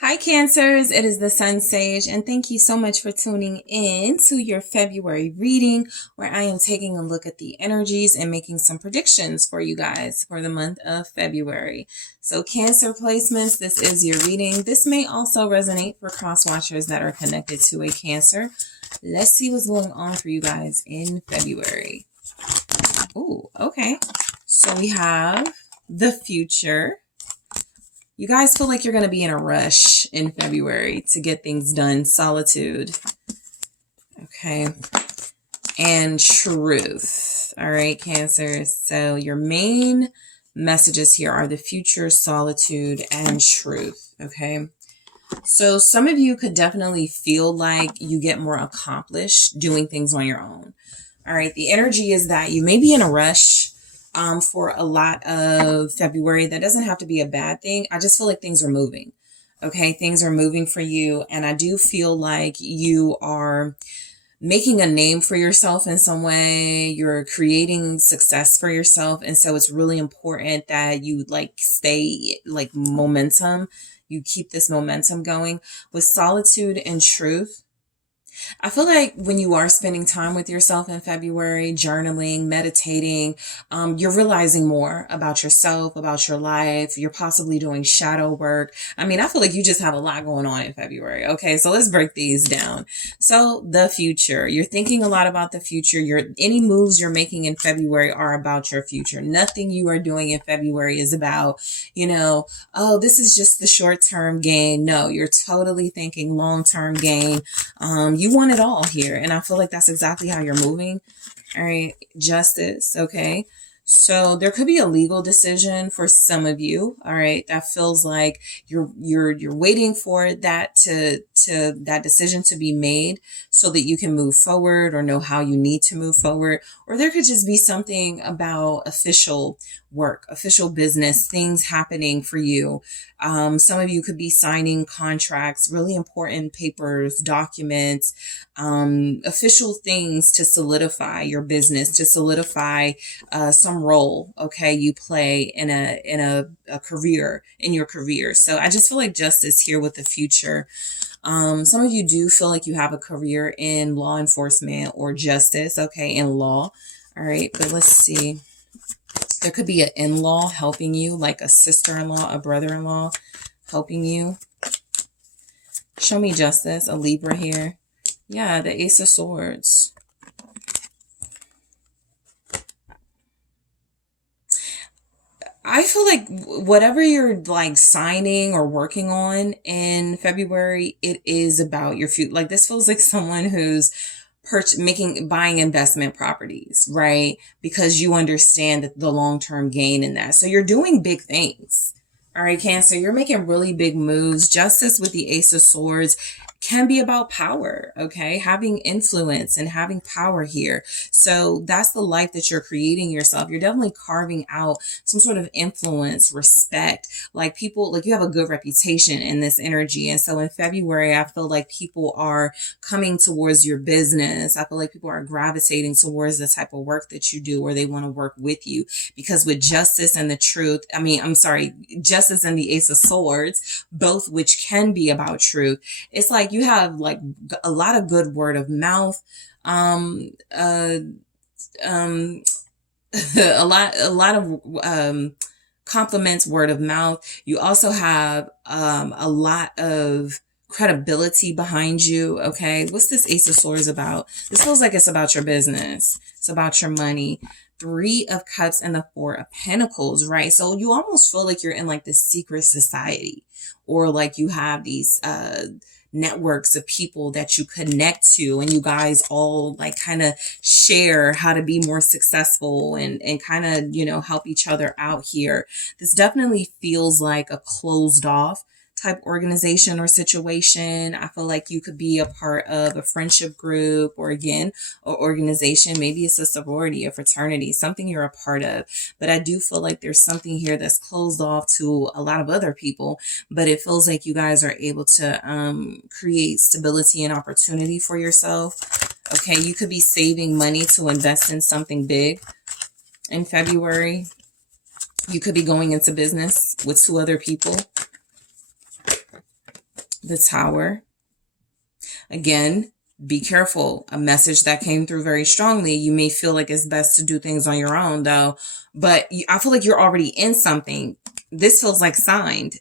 Hi Cancers, it is the Sun Sage, and thank you so much for tuning in to your February reading, where I am taking a look at the energies and making some predictions for you guys for the month of February. So Cancer placements, this is your reading. This may also resonate for cross watchers that are connected to a Cancer. Let's see what's going on for you guys in February. Oh, okay. So we have the future. You guys feel like you're going to be in a rush in February to get things done. Solitude. Okay. And truth. All right, Cancer. So your main messages here are the future, solitude, and truth. Okay. So some of you could definitely feel like you get more accomplished doing things on your own. All right. The energy is that you may be in a rush for a lot of February. That doesn't have to be a bad thing. I just feel like things are moving. Okay. Things are moving for you. And I do feel like you are making a name for yourself in some way. You're creating success for yourself. And so it's really important that you stay momentum. You keep this momentum going with solitude and truth. I feel like when you are spending time with yourself in February, journaling, meditating, you're realizing more about yourself, about your life. You're possibly doing shadow work. I mean, I feel like you just have a lot going on in February. Okay, so let's break these down. So the future, you're thinking a lot about the future. Any moves you're making in February are about your future. Nothing you are doing in February is about, oh, this is just the short-term gain. No, you're totally thinking long-term gain. You want it all here. And I feel like that's exactly how you're moving. All right. Justice. Okay. So there could be a legal decision for some of you. All right. That feels like you're waiting for that that decision to be made so that you can move forward or know how you need to move forward. Or there could just be something about official work, official business, things happening for you. Some of you could be signing contracts, really important papers, documents, official things to solidify your business, to solidify some role, okay, you play in a career, in your career. So I just feel like justice here with the future. Some of you do feel like you have a career in law enforcement or justice, okay, in law. All right, but let's see. There could be an in-law helping you, like a sister-in-law, a brother-in-law helping you. Show me justice, a Libra here. Yeah, the Ace of Swords. I feel like whatever you're signing or working on in February, it is about your future. Like this feels like someone who's buying investment properties, right? Because you understand the long-term gain in that. So you're doing big things. All right, Cancer, you're making really big moves. Justice with the Ace of Swords can be about power, okay? Having influence and having power here. So that's the life that you're creating yourself. You're definitely carving out some sort of influence, respect. Like people, like you have a good reputation in this energy. And so in February, I feel like people are coming towards your business. I feel like people are gravitating towards the type of work that you do, or they want to work with you. Because with justice and the truth, justice and the Ace of Swords, both which can be about truth, it's like you have like a lot of good word of mouth, a lot of compliments, word of mouth. You also have a lot of credibility behind you. Okay, what's this Ace of Swords about? This feels like it's about your business. It's about your money. Three of Cups and the Four of Pentacles, right? So you almost feel like you're in like this secret society, or like you have these networks of people that you connect to, and you guys all like kind of share how to be more successful and kind of, help each other out here. This definitely feels like a closed off type organization or situation. I feel like you could be a part of a friendship group, or again, or organization. Maybe it's a sorority, a fraternity, something you're a part of. But I do feel like there's something here that's closed off to a lot of other people, but it feels like you guys are able to create stability and opportunity for yourself. Okay, you could be saving money to invest in something big in February. You could be going into business with two other people. the Tower. Again, be careful. A message that came through very strongly. You may feel like it's best to do things on your own, though. But I feel like you're already in something. This feels like signed.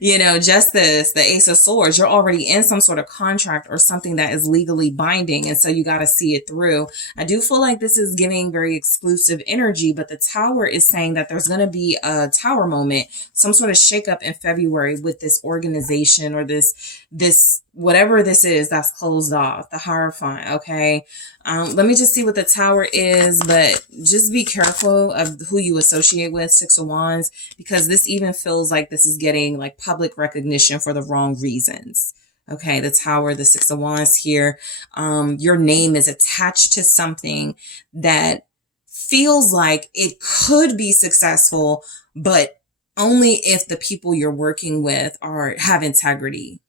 You know, Justice, the Ace of Swords, you're already in some sort of contract or something that is legally binding. And so you got to see it through. I do feel like this is giving very exclusive energy, but the Tower is saying that there's going to be a Tower moment, some sort of shakeup in February with this organization or this whatever this is that's closed off, the Hierophant. Okay. Let me just see what the Tower is, but just be careful of who you associate with, Six of Wands, because this even feels like this is getting like public recognition for the wrong reasons. Okay, the Tower, the Six of Wands here. Your name is attached to something that feels like it could be successful, but only if the people you're working with have integrity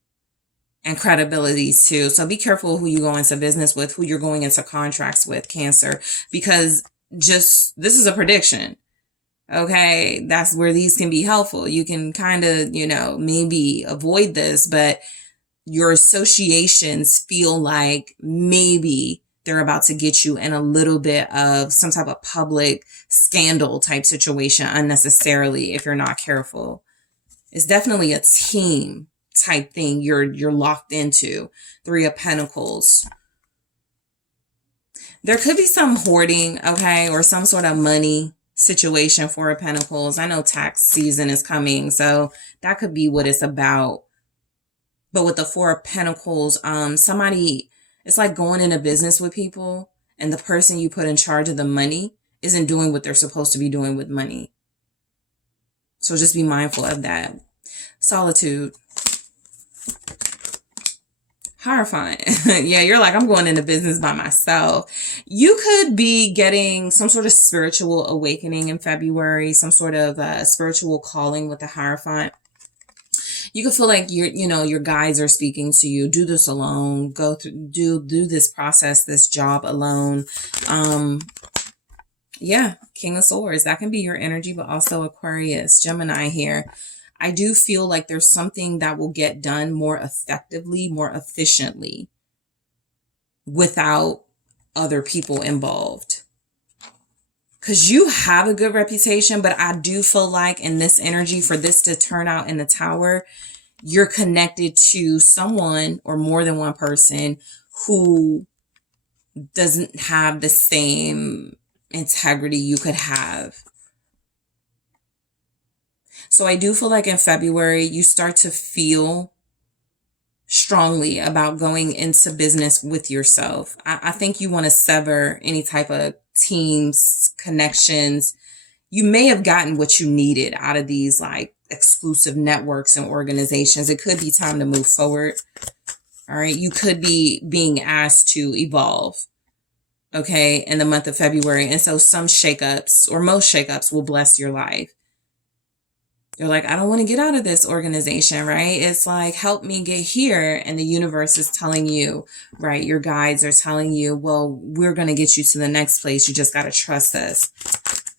and credibility too. So be careful who you go into business with, who you're going into contracts with, Cancer, because this is a prediction. Okay. That's where these can be helpful. You can kind of, maybe avoid this, but your associations feel like maybe they're about to get you in a little bit of some type of public scandal type situation unnecessarily if you're not careful. It's definitely a team type thing you're locked into. Three of Pentacles. There could be some hoarding, okay, or some sort of money situation. Four of Pentacles. I know tax season is coming, so that could be what it's about. But with the Four of Pentacles, somebody, it's like going into business with people and the person you put in charge of the money isn't doing what they're supposed to be doing with money. So just be mindful of that. Solitude. Hierophant. Yeah, you're like, I'm going into business by myself. You could be getting some sort of spiritual awakening in February, some sort of spiritual calling with the Hierophant. You could feel like your guides are speaking to you. Do this alone. Go through, do this process, this job alone. Yeah, King of Swords. That can be your energy, but also Aquarius, Gemini here. I do feel like there's something that will get done more effectively, more efficiently without other people involved. Because you have a good reputation, but I do feel like in this energy, for this to turn out in the Tower, you're connected to someone or more than one person who doesn't have the same integrity you could have. So I do feel like in February, you start to feel strongly about going into business with yourself. I think you want to sever any type of teams, connections. You may have gotten what you needed out of these like exclusive networks and organizations. It could be time to move forward. All right. You could be being asked to evolve. Okay. In the month of February. And so some shakeups or most shakeups will bless your life. You're like, I don't want to get out of this organization, right? It's like, help me get here. And the universe is telling you, right? Your guides are telling you, well, we're going to get you to the next place. You just got to trust us.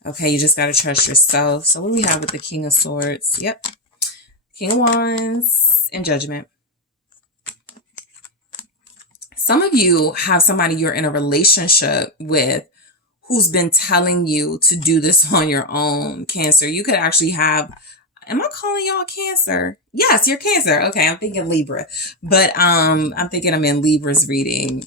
Okay. You just got to trust yourself. So what do we have with the King of Swords? Yep. King of Wands and Judgment. Some of you have somebody you're in a relationship with who's been telling you to do this on your own, Cancer. You could actually have, am I calling y'all Cancer? Yes, you're Cancer. Okay, I'm thinking Libra. But I'm thinking I'm in Libra's reading.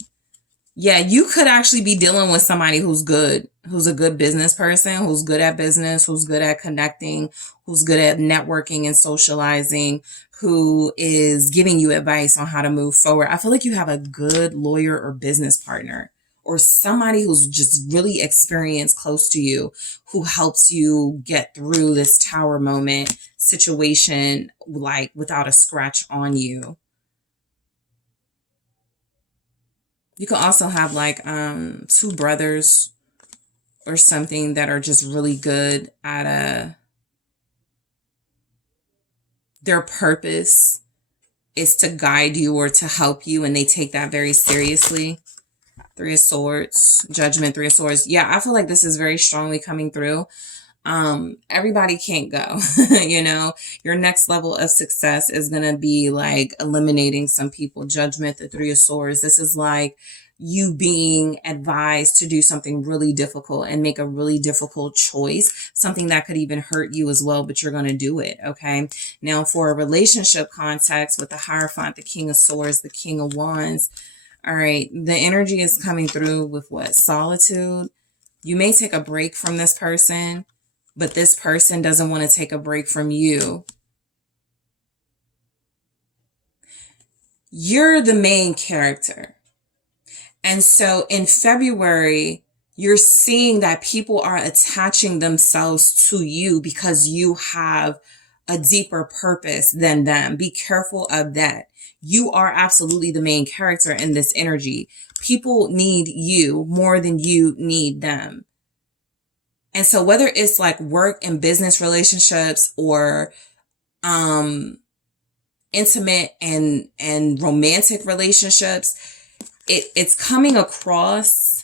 Yeah, you could actually be dealing with somebody who's good, who's a good business person, who's good at business, who's good at connecting, who's good at networking and socializing, who is giving you advice on how to move forward. I feel like you have a good lawyer or business partner, or somebody who's just really experienced close to you, who helps you get through this Tower moment situation, like without a scratch on you. You could also have like two brothers or something that are just really good at their purpose is to guide you or to help you, and they take that very seriously. Three of Swords, Judgment, Three of Swords. Yeah, I feel like this is very strongly coming through. Everybody can't go. You know, your next level of success is going to be like eliminating some people. Judgment, the Three of Swords. This is like you being advised to do something really difficult and make a really difficult choice, something that could even hurt you as well, but you're going to do it. Okay. Now for a relationship context with the Hierophant, the King of Swords, the King of Wands. All right. The energy is coming through with what? Solitude. You may take a break from this person, but this person doesn't want to take a break from you. You're the main character. And so in February, you're seeing that people are attaching themselves to you because you have a deeper purpose than them. Be careful of that. You are absolutely the main character in this energy. People need you more than you need them. And so whether it's like work and business relationships or intimate and romantic relationships, it's coming across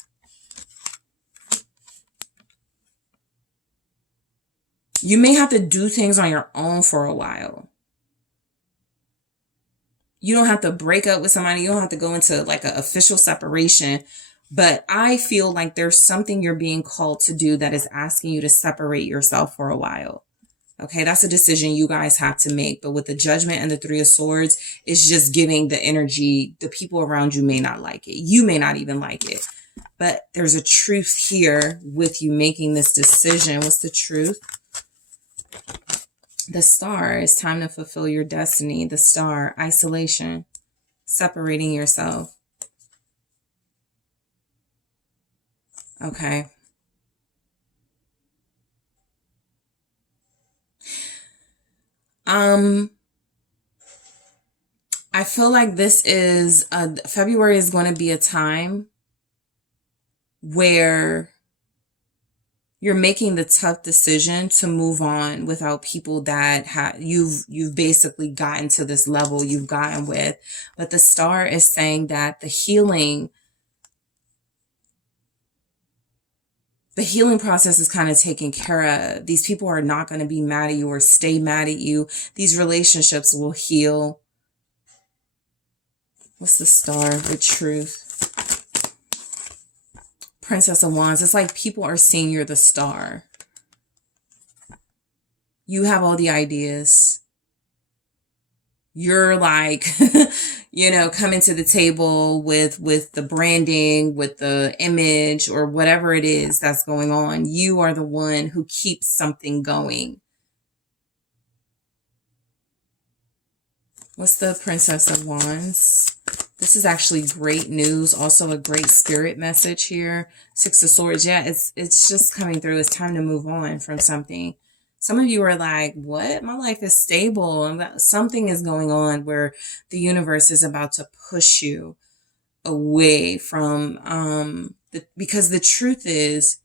you may have to do things on your own for a while. You don't have to break up with somebody. You don't have to go into like an official separation. But I feel like there's something you're being called to do that is asking you to separate yourself for a while. Okay, that's a decision you guys have to make. But with the Judgment and the Three of Swords, it's just giving the energy. The people around you may not like it. You may not even like it. But there's a truth here with you making this decision. What's the truth? The Star. It's time to fulfill your destiny. The Star. Isolation. Separating yourself. Okay. I feel like this is February is going to be a time where you're making the tough decision to move on without people that you've basically gotten to this level you've gotten with. But the Star is saying that the healing process is kind of taken care of. These people are not going to be mad at you or stay mad at you. These relationships will heal. What's the Star? The truth. Princess of Wands. It's like people are seeing you're the star. You have all the ideas. You're like, you know, coming to the table with the branding, with the image or whatever it is that's going on. You are the one who keeps something going. What's the Princess of Wands? This is actually great news. Also a great spirit message here. Six of Swords. Yeah, it's just coming through. It's time to move on from something. Some of you are like, what? My life is stable. And something is going on where the universe is about to push you away from, because the truth is,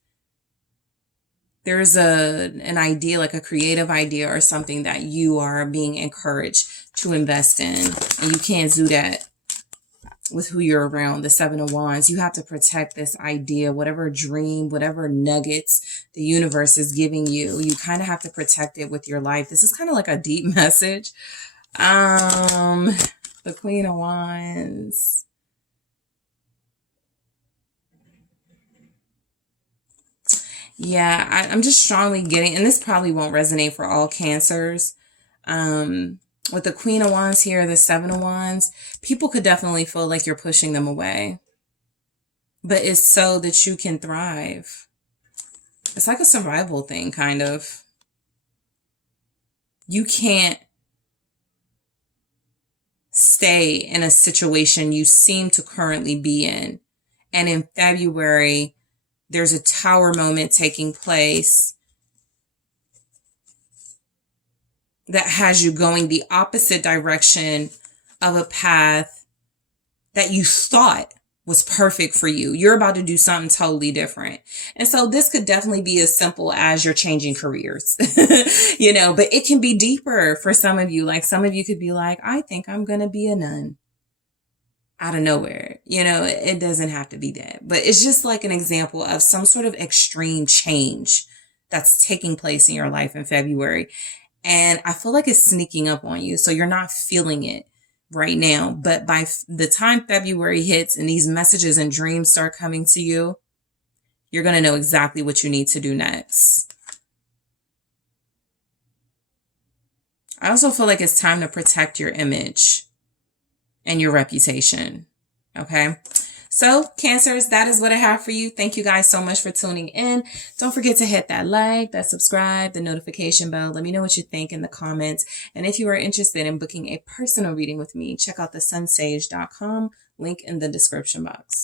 there's an idea, like a creative idea or something that you are being encouraged to invest in. And you can't do that with who you're around. The Seven of Wands. You have to protect this idea, whatever dream, whatever nuggets the universe is giving you. You kind of have to protect it with your life. This is kind of like a deep message. The Queen of Wands. Yeah, I'm just strongly getting, and this probably won't resonate for all Cancers. With the Queen of Wands here, the Seven of Wands, people could definitely feel like you're pushing them away. But it's so that you can thrive. It's like a survival thing, kind of. You can't stay in a situation you seem to currently be in. And in February, there's a tower moment taking place that has you going the opposite direction of a path that you thought was perfect for you. You're about to do something totally different. And so this could definitely be as simple as you're changing careers, you know, but it can be deeper for some of you. Like some of you could be like, I think I'm going to be a nun. Out of nowhere, you know, it doesn't have to be that, but it's just like an example of some sort of extreme change that's taking place in your life in February. And I feel like it's sneaking up on you. So you're not feeling it right now. But by the time February hits and these messages and dreams start coming to you, you're going to know exactly what you need to do next. I also feel like it's time to protect your image and your reputation. Okay. So Cancers, that is what I have for you. Thank you guys so much for tuning in. Don't forget to hit that like, that subscribe, the notification bell. Let me know what you think in the comments. And if you are interested in booking a personal reading with me, check out TheSunSage.com. Link in the description box.